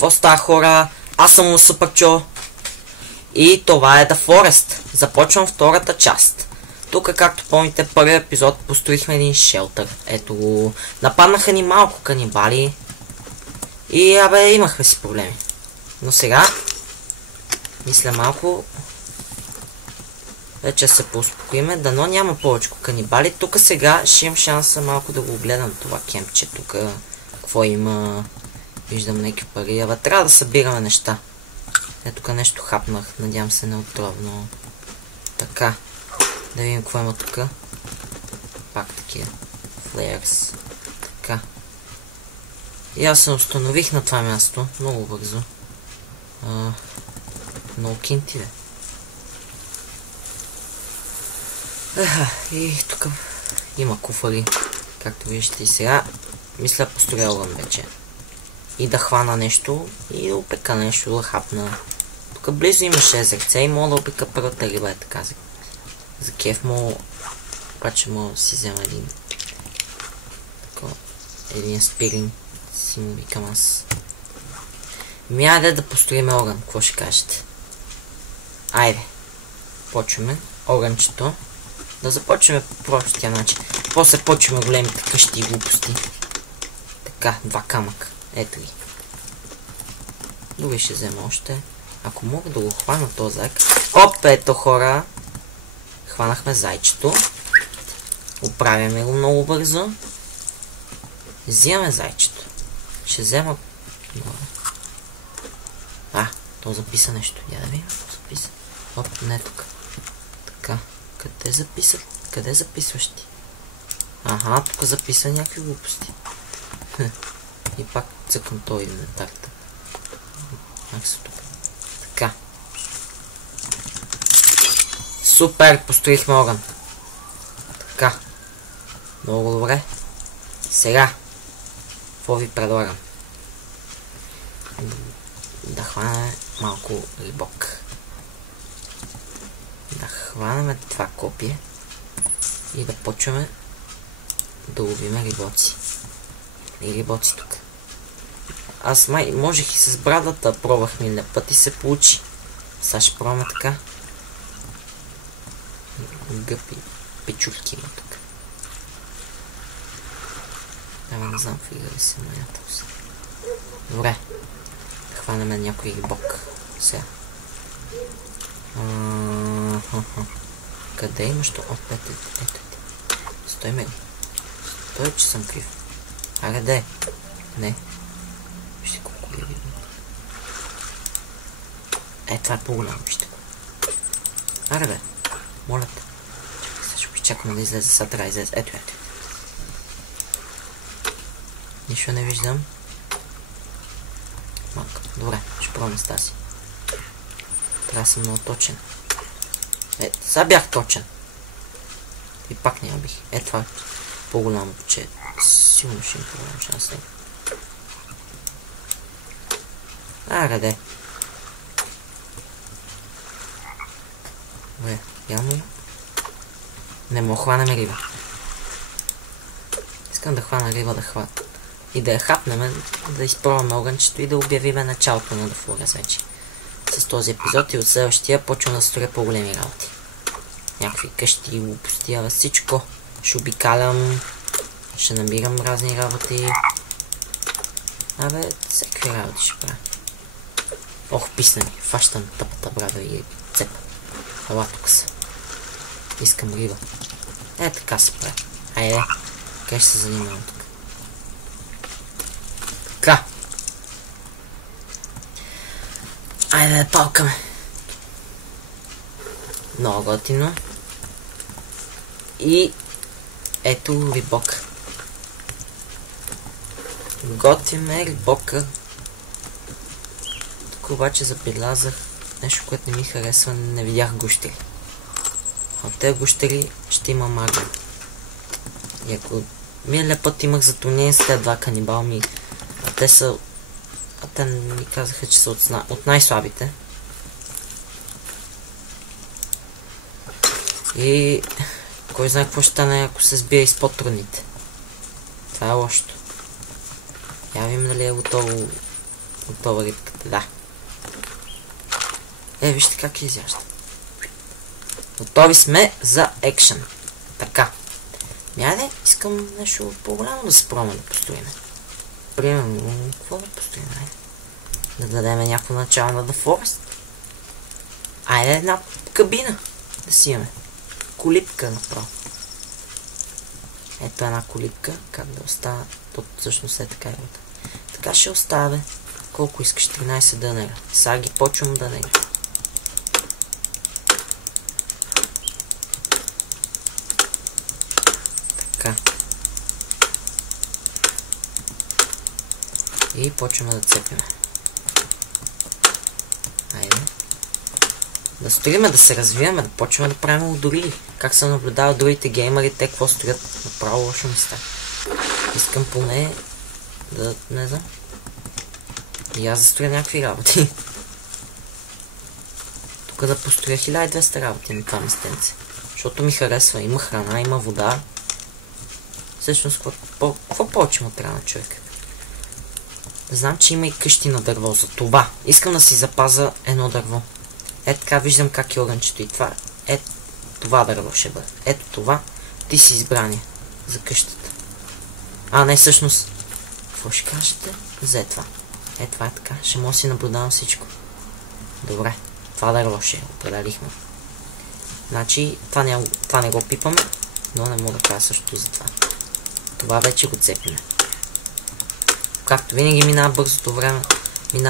Какво става, хора? Аз съм Супърчо. И това е The Forest. Започвам втората част. Тук, както помните, първия епизод построихме един шелтър. Ето го. Нападнаха ни малко канибали. И, имахме си проблеми. Но сега, мисля малко, вече се поуспокоиме, дано няма повече канибали. Тук сега ще имам шанса малко да го гледам това кемпче. Тук какво има. Виждам някакви пари. Трябва да събираме неща. Тук нещо хапнах. Надявам се не отровно. Така. Да видим какво има тук. Пак такива. Флеерс. Така. И аз се установих на това място. Много бързо. Много кинти, бе. И тук има куфари. Както виждате и сега. Мисля построявам вече. И да хвана нещо. И да опека нещо, да хапна. Тук близо имаше езерце и мога да опека първата риба, е така. За кеф мога. Обаче мога да си взема един спиринг. Си му викам аз. Айде да построим огън. Какво ще кажете? Айде. Почваме. Огънчето. Да започваме по простия начин. После почваме големите къщи и глупости. Така, 2 камъка. Ето ги. Други ще взема още. Ако мога да го хвана този зайк. Оп, ето хора. Хванахме зайчето. Оправяме го много бързо. Взимаме зайчето. Ще взема... то записа нещо. Я да видим. Записа. Оп, не тук. Така. Къде записах? Къде записваш ти? Аха, тук записа някакви глупости. И пак цъкам този инвентарта. Така. Супер, построихме огън. Така. Много добре. Сега. Какво ви предлагам? Да хванем малко рибок. Да хванем това копие. И да почваме да ловиме рибоци. И рибоци тук. Аз можех и с брадата, пробвах миналия път и се получи. Сега ще пробваме така. Гъпи печурки има тук. Не знам в игра ли се маятел се. Добре. Да хванем някой рибок. Сега. Къде имаш то? Ето. Стой ме. Стой, че съм крив. Аре де. Не. Вижте колко е видно. Това е по-голямо, вижте. Аре бе. Моля те. Чакай, сега ще изчакам да излезе. Сега трябва да излезе. Ето. Нищо не виждам. Малко. Добре, ще пробваме с тази. Трябва да съм много точен. Сега бях точен. И пак не бих. Това е по-голямо, че силно ще им по-голям шанс. Аре, добре, явно не мога хванем риба. Искам да хвана риба, да хвана. И да я хапнем, да изпробваме огънчето и да обявиме началото на The Forest вече. С този епизод и от следващия почвам да строя по-големи работи. Някакви къщи, глупости, всичко. Ще обикалям, ще намирам разни работи. Всякакви работи ще правя. Писна ми, фащам тъпата брада и цепа. Ела тук са. Искам риба. Така се прави. Айде, къде ще се занимавам тук? Така. Айде, палкаме. Много готино. И ето рибок. Готвиме рибока. Тук обаче забелязах нещо, което не ми харесва. Не видях гущери. От тези гущери ще има мага. И ако миналия път имах затруднение с тези 2 канибалми, те ми казаха, че са от най-слабите. И кой знае какво ще стане, ако се сбие изпод трудните. Това е лошото. Я видим дали е готово Готова рибката, да. Вижте как изяжда. Готови сме за екшен. Така. Мяде, искам нещо по-голямо да се пробваме да построим. Примерно, какво да построим? Да дадем някакво начало на The Forest. Айде една кабина да си имаме. Колипка направо. Ето една колипка. Как да остава? Тут всъщност е така. Така ще оставя. Колко искаш? 13 дънера. Сега ги почвам дънера. Така. И почваме да цепиме. Айде. Да строиме, да се развиваме, да почваме да правим дори. Как съм наблюдавал другите геймери, те какво строят направо лошо места. Искам поне да, не знам, и аз да строя някакви работи. Тук да построя 1200 работи на това местенце. Защото ми харесва, има храна, има вода. Всъщност, какво повече му трябва на човек? Знам, че има и къщи на дърво, за това. Искам да си запазя едно дърво. Ето така виждам как е огънчето и това. Ето това дърво ще бъде. Ето това. Ти си избрание за къщата. Не, всъщност. Какво ще кажете? За това. Ето това е така. Ще мога да си наблюдавам всичко. Добре. Това дърво ще определихме. Значи, това не го пипаме, но не мога да кажа също за това. Това вече го цепиме. Както винаги минава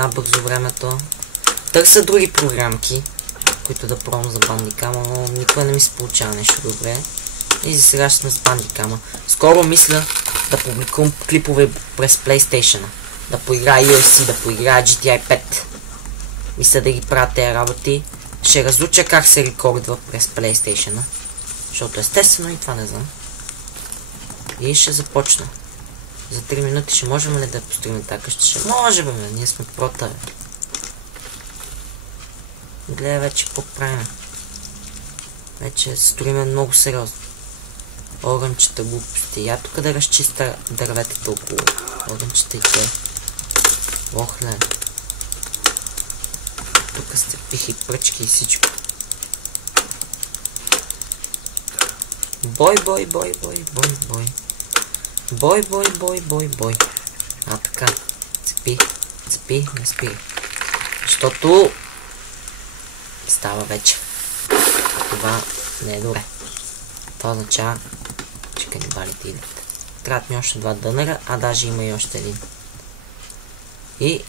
бързо времето. Търся други програмки, които да пробвам за Bandicam, но никога не ми се получава нещо добре. И за сега ще сме с Bandicam. Скоро мисля да публикувам клипове през PlayStation. Да поиграя UFC, да поиграя GTI 5. Мисля да ги правя тези работи. Ще разуча как се рекордва през PlayStation. Защото естествено и това не знам. И ще започна. За 3 минути ще можем ли да построим тази къща? Ще може, бе, ние сме прота, бе. Гледай вече какво правим. Вече строиме много сериозно. Огънчета, глупости. Я тук да разчиста дърветата около огънчета и те. Охле. Тук сцепих и пръчки и всичко. Бой. Бой. Така. Цепи, не спи. Защото става вече. Това не е добре. Това означава, че канибалите идват. Трябват ми още 2 дънера, даже има и още един. И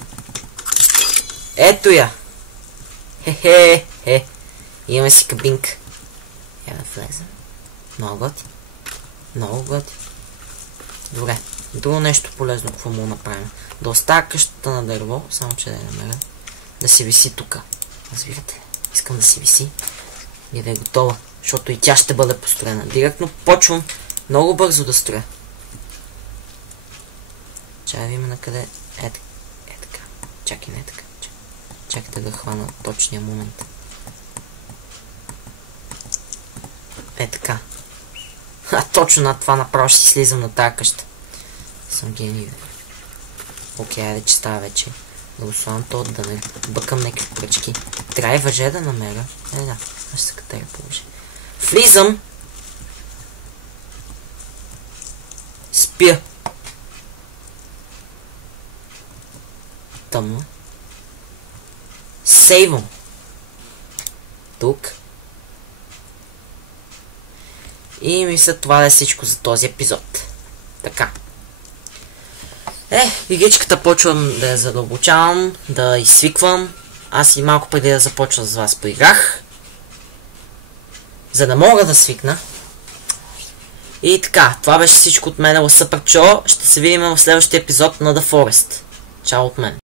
ето я! Хе. Имаме си кабинка. Я да влезем. Много готи. Добре. Друго нещо полезно, какво му направим. Да оставя къщата на дърво, само че да я намеря. Да си виси тук. Разбирате ли? Искам да си виси и да е готова, защото и тя ще бъде построена. Директно почвам много бързо да строя. Чай да има на къде. Така. Чакай, не така. Чакайте да хвана точния момент. Така. Точно на това направо ще си слизам на тази къща. Съм гений. Окей, айде че става вече. Да го слагам то, да не бъкам някакви пръчки. Трябва и въже да намеря. Да, аз ще се катаря по въже. Влизам! Спя! Тъмно. Сейвам! Тук. И мисля това да е всичко за този епизод. Така. Игричката почвам да я задълбочавам, да изсвиквам. Аз и малко преди да започна с вас поиграх. За да мога да свикна. И така, това беше всичко от мен, Ласъпърчо. Ще се видим в следващия епизод на The Forest. Чао от мен.